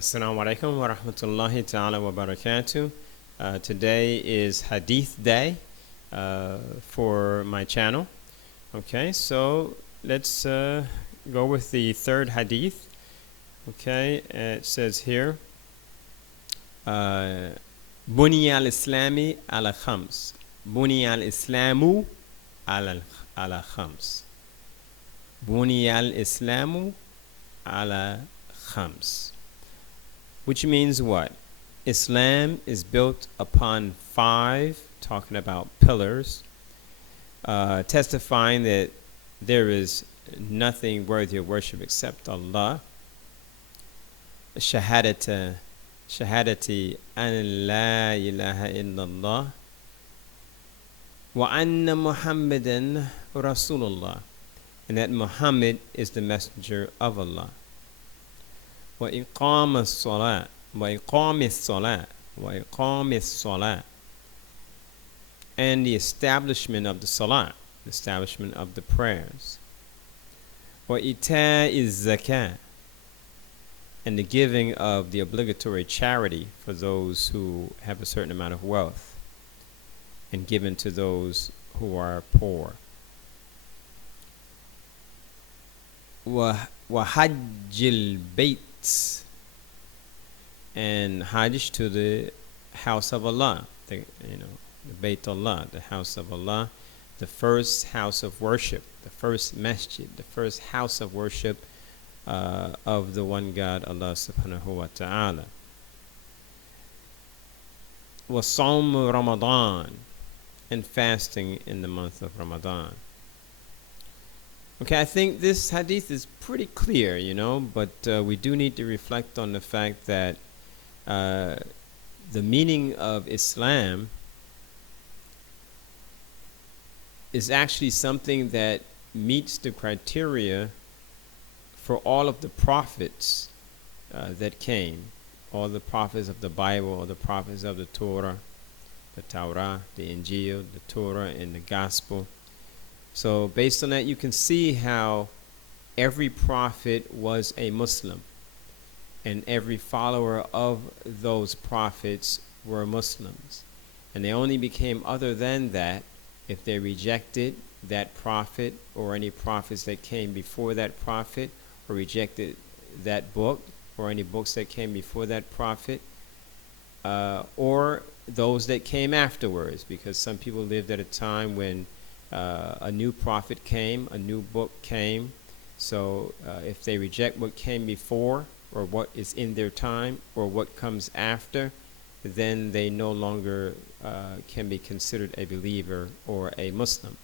Assalamu alaikum wa rahmatullahi ta'ala wa barakatuh. Today is Hadith Day for my channel. Okay, so let's go with the third Hadith. Okay, it says here, Buni al-Islami ala khams. Buni al-Islamu ala khams. Buni al-Islamu ala khams. Which means what? Islam is built upon 5, talking about pillars, testifying that there is nothing worthy of worship except Allah. Shahadati an la ilaha illallah wa anna Muhammadan Rasulullah, and that Muhammad is the messenger of Allah. وإقام الصلاة and the establishment of the salah, the establishment of the prayers. وإيتاء الزكاة, and the giving of the obligatory charity for those who have a certain amount of wealth, and given to those who are poor. وحج البيت, and Hajj to the house of Allah, the Bayt Allah, the house of Allah, the first house of worship, the first masjid, the first house of worship of the one God, Allah subhanahu wa ta'ala. وصوم Ramadan, and fasting in the month of Ramadan. Okay, I think this hadith is pretty clear, but we do need to reflect on the fact that the meaning of Islam is actually something that meets the criteria for all of the prophets that came, all the prophets of the Bible, all the prophets of the Torah, the Injil, the Torah, and the Gospel. So based on that, you can see how every prophet was a Muslim, and every follower of those prophets were Muslims. And they only became other than that if they rejected that prophet or any prophets that came before that prophet, or rejected that book or any books that came before that prophet, or those that came afterwards, because some people lived at a time when a new prophet came, a new book came. So if they reject what came before, or what is in their time, or what comes after, then they no longer can be considered a believer or a Muslim.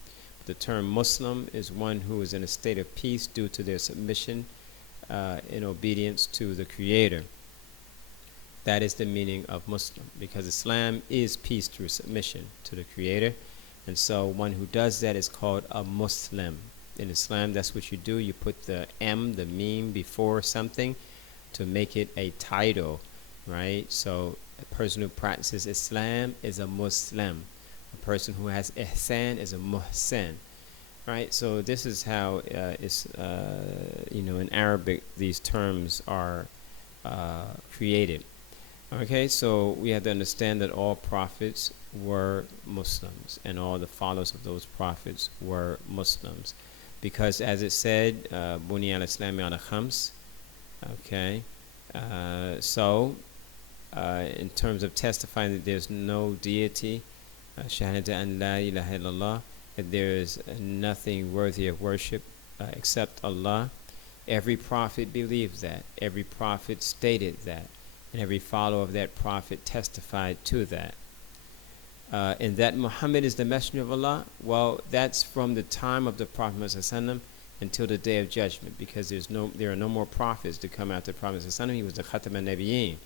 The term Muslim is one who is in a state of peace due to their submission in obedience to the Creator. That is the meaning of Muslim, because Islam is peace through submission to the Creator. And so one who does that is called a Muslim. In Islam, that's what you do. You put the M, the meme, before something to make it a title, right? So a person who practices Islam is a Muslim. A person who has ihsan is a muhsin, right? So this is how in Arabic these terms are created. Okay, so we have to understand that all prophets were Muslims, and all the followers of those prophets were Muslims, because as it said, Buni al-Islami ala khams. Okay, so in terms of testifying that there's no deity, shahadati an la ilaha illallah, that there is nothing worthy of worship except Allah. Every prophet believed that. Every prophet stated that. And every follower of that prophet testified to that. And that Muhammad is the messenger of Allah, well, that's from the time of the Prophet ﷺ until the day of judgment, because there are no more prophets to come after the Prophet ﷺ. He was the Khatam al-Nabiyyin,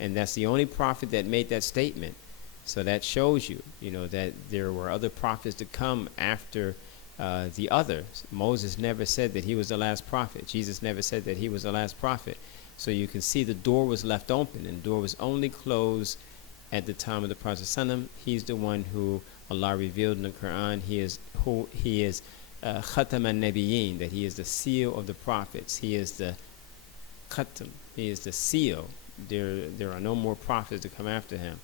and that's the only prophet that made that statement. So that shows you, that there were other prophets to come after the others. Moses never said that he was the last prophet. Jesus never said that he was the last prophet. So you can see the door was left open, and the door was only closed at the time of the Prophet ﷺ. He's the one who Allah revealed in the Qur'an. He is Khatam al-Nabiyyin, that he is the seal of the prophets. He is the Khatam, he is the seal there are no more prophets to come after him,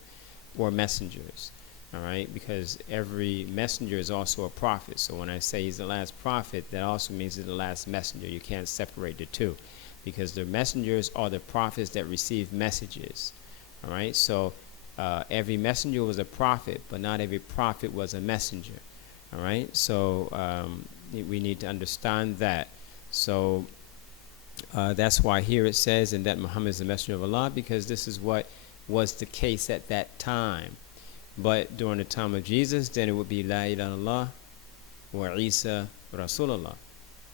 or messengers. All right, because every messenger is also a prophet. So when I say he's the last prophet, that also means he's the last messenger. You can't separate the two, because the messengers are the prophets that receive messages. All right, so every messenger was a prophet, but not every prophet was a messenger. All right, so we need to understand that. So that's why here it says, and that Muhammad is the messenger of Allah, because this is what was the case at that time. But during the time of Jesus, then it would be La ilaha illallah or Isa Rasulullah,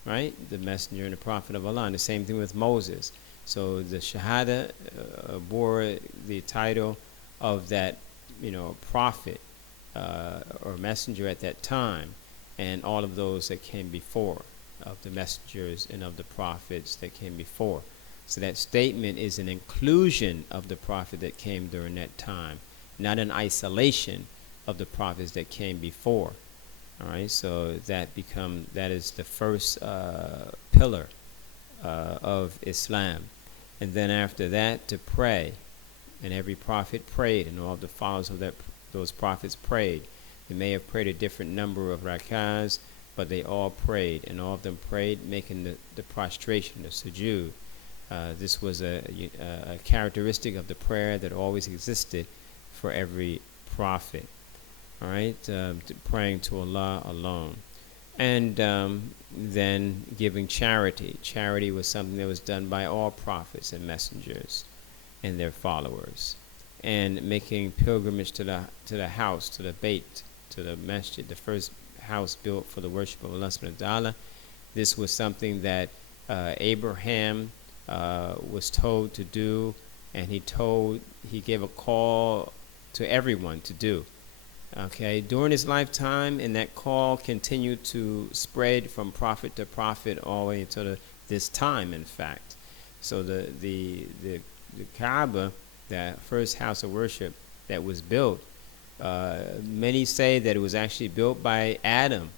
right? The messenger and the prophet of Allah. And the same thing with Moses. So the Shahada bore the title of that, prophet or messenger at that time, and all of those that came before, of the messengers and of the prophets that came before. So that statement is an inclusion of the prophet that came during that time, not an isolation of the prophets that came before. All right, so that is the first pillar of Islam. And then after that, to pray, and every prophet prayed, and all the followers of those prophets prayed. They may have prayed a different number of rakahs, but they all prayed, and all of them prayed, making the prostration, the sujood. This was a characteristic of the prayer that always existed for every prophet. All right, praying to Allah alone. And then giving charity. Charity was something that was done by all prophets and messengers and their followers. And making pilgrimage to the house, to the Bayt, to the masjid, the first house built for the worship of Allah subhanahu wa ta'ala. This was something that Abraham was told to do, and he gave a call to everyone to do. Okay, during his lifetime, and that call continued to spread from prophet to prophet all the way until this time, in fact. So the Kaaba, that first house of worship that was built, many say that it was actually built by Adam,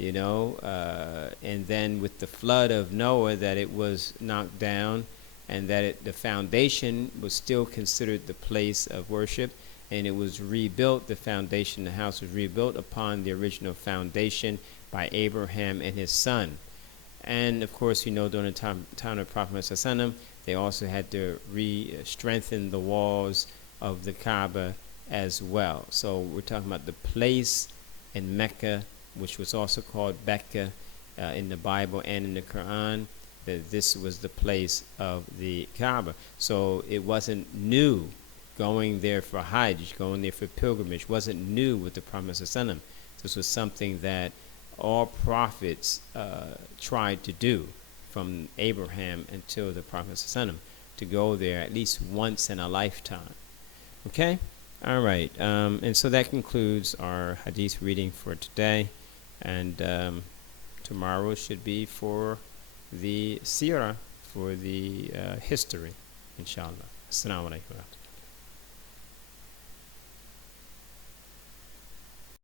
and then with the flood of Noah that it was knocked down, and that the foundation was still considered the place of worship, and it was rebuilt. The foundation, the house was rebuilt upon the original foundation by Abraham and his son. And of course, during the time of Prophet Muhammad, they also had to strengthen the walls of the Kaaba as well. So we're talking about the place in Mecca, which was also called Becca in the Bible and in the Qur'an, that this was the place of the Kaaba. So it wasn't new. Going there for Hajj, going there for pilgrimage, wasn't new with the Prophet ﷺ. This was something that all prophets tried to do, from Abraham until the Prophet ﷺ, to go there at least once in a lifetime. Okay? All right. And so that concludes our Hadith reading for today. And tomorrow should be for the Seerah, for the history, inshallah. Assalamu alaikum.